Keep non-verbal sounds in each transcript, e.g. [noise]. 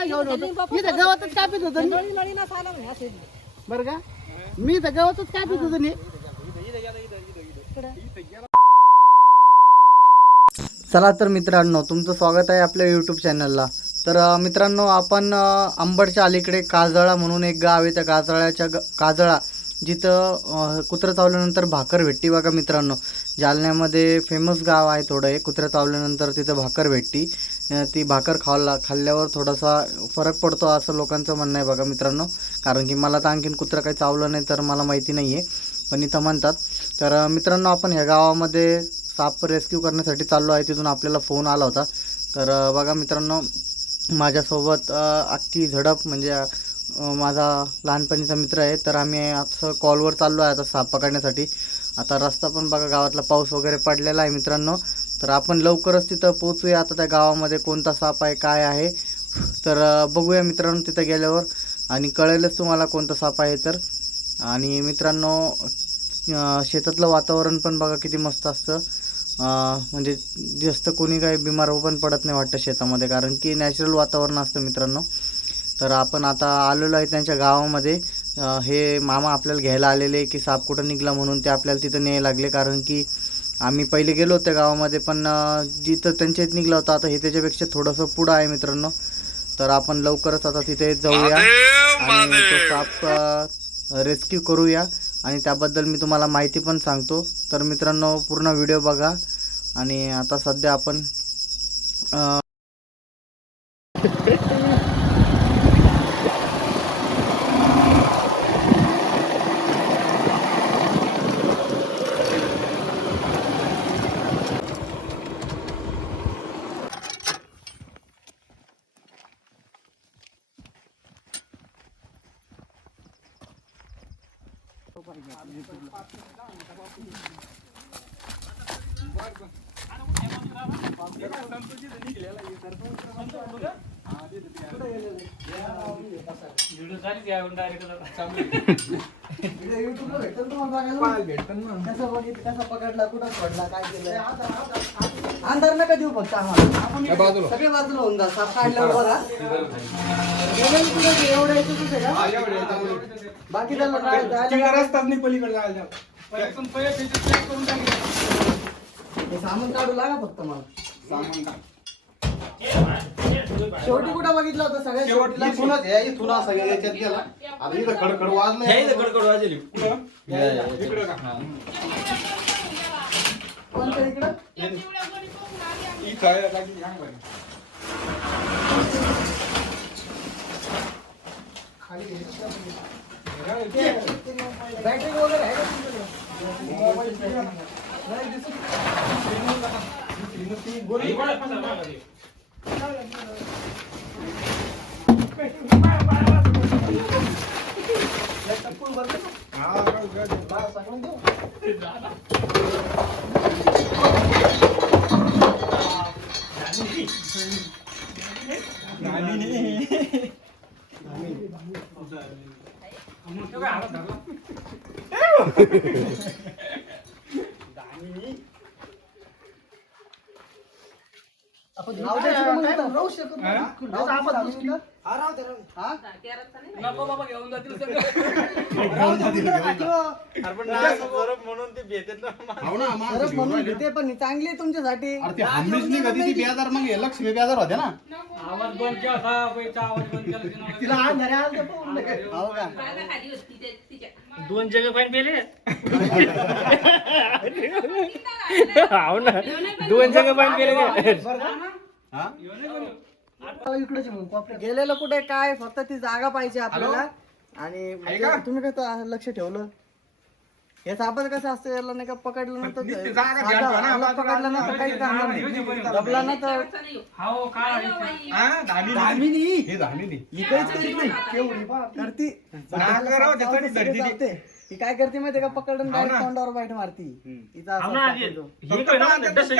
काय घेऊन होतो. मी तर गावातच कापीत होतो. नी. नळी नळी ना खायला म्हणे असे बरं का? मी तर गावातच कापीत होतो नी. चला तर मित्रांनो तुमचं स्वागत आहे आपल्या यूट्यूब चॅनलला तर अ, मित्रांनो आपण अ, अंबडच्या अलीकडे काजळा म्हणून एक गाव आहे. त्या काजळाच्या ग काजळा जिथं अ, कुत्रं चावल्यानंतर भाकर भेटते बघा मित्रांनो. जालन्यामध्ये फेमस गाव आहे थोडं हे कुत्रं चावल्यानंतर तिथं भाकर भेटती. ती भाकर खाल्ला खाल्ल्यावर थोडासा फरक पडतो असं लोकांचं म्हणणं आहे बघा मित्रांनो. कारण की मला तर आणखीन कुत्रं काही चावलं नाही तर मला माहिती नाही आहे पण इथं म्हणतात. तर मित्रांनो आपण ह्या गावामध्ये साप रेस्क्यू करण्यासाठी चाललो आहे. तिथून आपल्याला फोन आला होता. तर बघा मित्रांनो माझ्यासोबत अख्खी झडप म्हणजे माझा लहानपणीचा मित्र आहे. तर आम्ही असं कॉलवर चाललो आहे आता साप पकडण्यासाठी. आता रस्ता पण बघा गावातला पाऊस वगैरे पडलेला आहे मित्रांनो. तर आपण लवकरच तिथं पोचूया आता त्या गावामध्ये कोणता साप आहे काय आहे? तर बघूया मित्रांनो तिथं गेल्यावर. आणि कळेलच तुम्हाला कोणता साप आहे तर. आणि मित्रांनो शेतातलं वातावरण पण बघा किती मस्त असतं. म्हणजे जास्त कोणी काही बिमार पण पडत नाही वाटतं शेतामध्ये कारण की नॅचरल वातावरण असतं मित्रांनो. तर आपण आता आलेलो आहे त्यांच्या गावामध्ये. हे मामा आपल्याला घ्यायला आलेले की साप कुठं निघला म्हणून ते आपल्याला तिथं न्याय लागले कारण की आम्ही पहिले गेलो होतो गावामध्ये पण जिथं त्यांच्या इथं निघला होता आता हे त्याच्यापेक्षा थोडंसं पुढं आहे मित्रांनो. तर आपण लवकरच आता तिथे जाऊया आणि तो साप रेस्क्यू करूया. आणि त्याबद्दल मी तुम्हाला माहिती पण सांगतो. तर मित्रांनो पूर्ण व्हिडिओ बघा. आणि आता सध्या आपण अ, युट्यूबला भेटेल तुम्हाला कसं बघितलं कसं पकडला कुठं पडला काय केलं अंधार नका देऊ फक्त आम्हाला सगळे बाजूला होऊन जा साप काढल्यावर बघा एवढं येतं तिथे का? बाकी त्याला नाही जायला- सामान काढू लागा फक्त मला शेवटी कुठं बघितलं होतं सगळ्यात शेवटीला? इथूनच हे इथून असं याच्यात गेला. आता इथं खडखड वाजलं. कोणत्या इकडं बॅटरी वगैरे आहे का तुमच्याकडे? नाही दिसत. टप्पून बघ ना. बा, सगळं देऊ. आपण नाव द्यायचं राहू आपण इथं? हा? राहू दे, हो. हो ना, माणसं खरंच घेऊन म्हणून राहिले. घेते पण ही चांगली आहे तुमच्यासाठी. अरे ते हमरीच नाही का ती बेजार मग हे लक्ष्मी बेजार होते ना. आवाज बंद केला होता बैठा आवाज बंद केला तिनं. तिला अंधाऱ्या आलं तर पाहून नका. हो का? दोन जग पाणी पेले. हो ना. दोन जग पाणी पेले. हा? आता इकडेच आहे मग. कोपऱ्यात. गेलेलं कुठे? काय? फक्त ती जागा पाहिजे आपल्याला. आणि म्हणजे तुम्ही कसं लक्ष ठेवलं? हे सापच कसं असतं? याला नाही का पकडलं ना तर नुसती जागा साधा घ्या ना, आला बाजूला पकडलं ना तर काही करणार नाही. दबला ना तर हो काय आहे? हा, धामी दामिनी हे धामी नाही. ही काहीच करीत नाही. केवढी बा, करती नाक राव, त्याचं सगळे धरती ती. चालते. ही काय करते माहिती का? पकडून डायरेक्ट ना. तोंडावर बाईट मारती. तिचा ना, हे- काय ना, डसं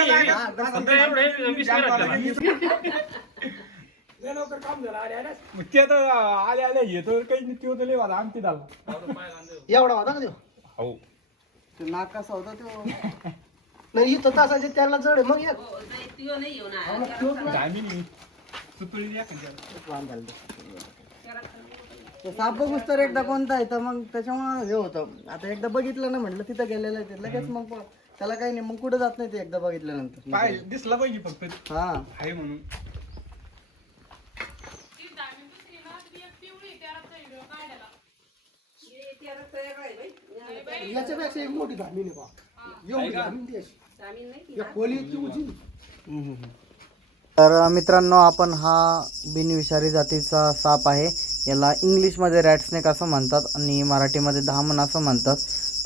डसं. फक्त एवढं हे वीस करा त्याला. मग ते तर आले आले. येतो काही नाही त्यो तर लय वाला आमची झाला एवढा होता का तो हो. तो नाक कसा होता तो नाही इथं तासाचे त्याला जड आहे मग एक. ना, तोच ना. धामी नाही सुतळी द्या खाली. तो साप बघूस तर एकदा कोणता आहे तर मग त्याच्यामुळे हे होतं. आता एकदा बघितलं ना म्हटलं तिथं गेलेलं आहे ते. लगेच मग त्याला काही नाही मग कुठं जात नाही ते एकदा बघितल्यानंतर. पाय दिसला पाहिजे फक्त. हा. आहे म्हणून. याच्यापेक्षा एक मोठी धामी नाही बा. एवढी धामी ती अशी. या खोली इतकी उंची. नाही. तर मित्रांनो आपण हा बिनविषारी जातीचा साप आहे. याला इंग्लिशमध्ये रॅटस्नेक असं म्हणतात आणि मराठीमध्ये धामण असं म्हणतात.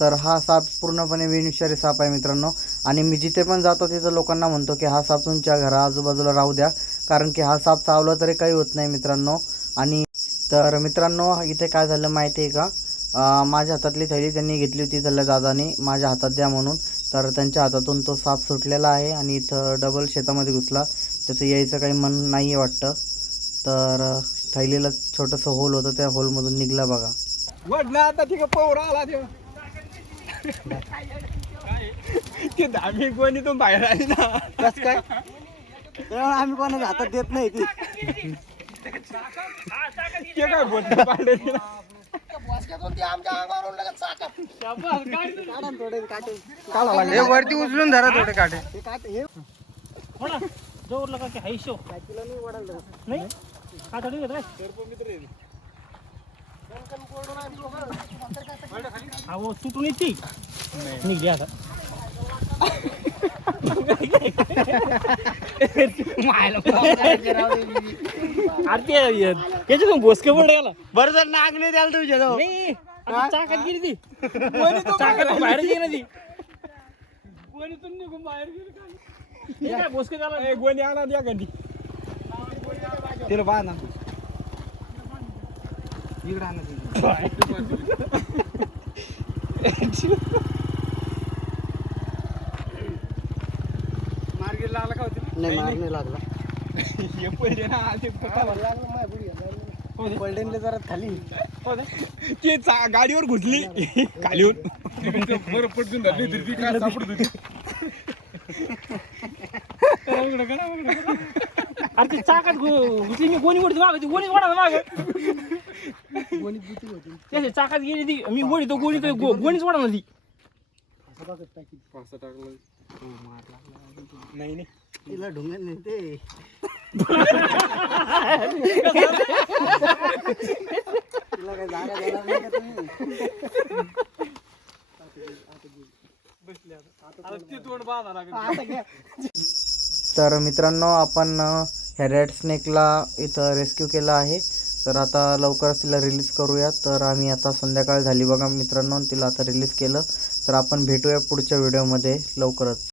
तर हा साप पूर्णपणे बिनविषारी साप आहे मित्रांनो. आणि मी जिथे पण जातो तिथं लोकांना म्हणतो की हा साप तुमच्या घरा आजूबाजूला राहू द्या. कारण की हा साप चावला तरी काही होत नाही मित्रांनो. आणि तर मित्रांनो इथे काय झालं माहिती आहे का? माझ्या हातातली थैली त्यांनी घेतली होती त्याला दादाने माझ्या हातात द्या म्हणून. तर त्यांच्या हातातून तो साप सुटलेला आहे आणि इथं डबल शेतामध्ये घुसला. त्याचं यायचं काही मन नाही आहे वाटतं. तर थैलीला छोटंसं होल होतं त्या होलमधून निघला बघा. वडला आता पवरा आला ते धामी कोणी तो बाहेर आली ना? कसं काय? आम्ही कोणाच्या हातात देत नाही ती. ते काय बोलतो हे वरती उचलून धरा थोडे काटे. जोर लगा की हाय शो. नाही? कातडी घेत अहो सुटून येते. निघली आता. अरे त्याच्यातून भोसके पडले गेला बरं जर नाग नाही द्याल तुझ्या आता चाकात गेली ती. चाकात बाहेर गेली. ती. कोणीतून निघून बाहेर गेली. हे काय भोसके झाला? गोणी आणा द्या गंडी तिला पाहा ना. इकडे आणा [laughs] का होती नाही मार नाही. लागला. [laughs] हे पहिले ना ते पलटेनले जरा खाली. ते चा- गाडीवर घुसली. [laughs] खाली बरं पटकन धरली होती ती काय सापडत होती? अरे ती चाकात घु- घुसली. मी गोणी ओढते माग ती गोणी ओढा माग. त्याच्या चाकात गेली ती. मी गोणी तो गोणी तो गो- गोणीच ओढा ती. नाही नाही. तिला ढुंगण नाही ते तिला काय जागा देणार नाही का तुम्ही? ते तोंड बाधा लागेल तर मित्रांनो आपण ह्या रेड स्नेकला इथं रेस्क्यू केला आहे. तर आता लवकरच तिला रिलीज करूया. तर आम्ही आता संध्याकाळ झाली बघा मित्रांनो तिला आता रिलीज केलं. तर आपण भेटूया पुढच्या व्हिडिओमध्ये लवकरच.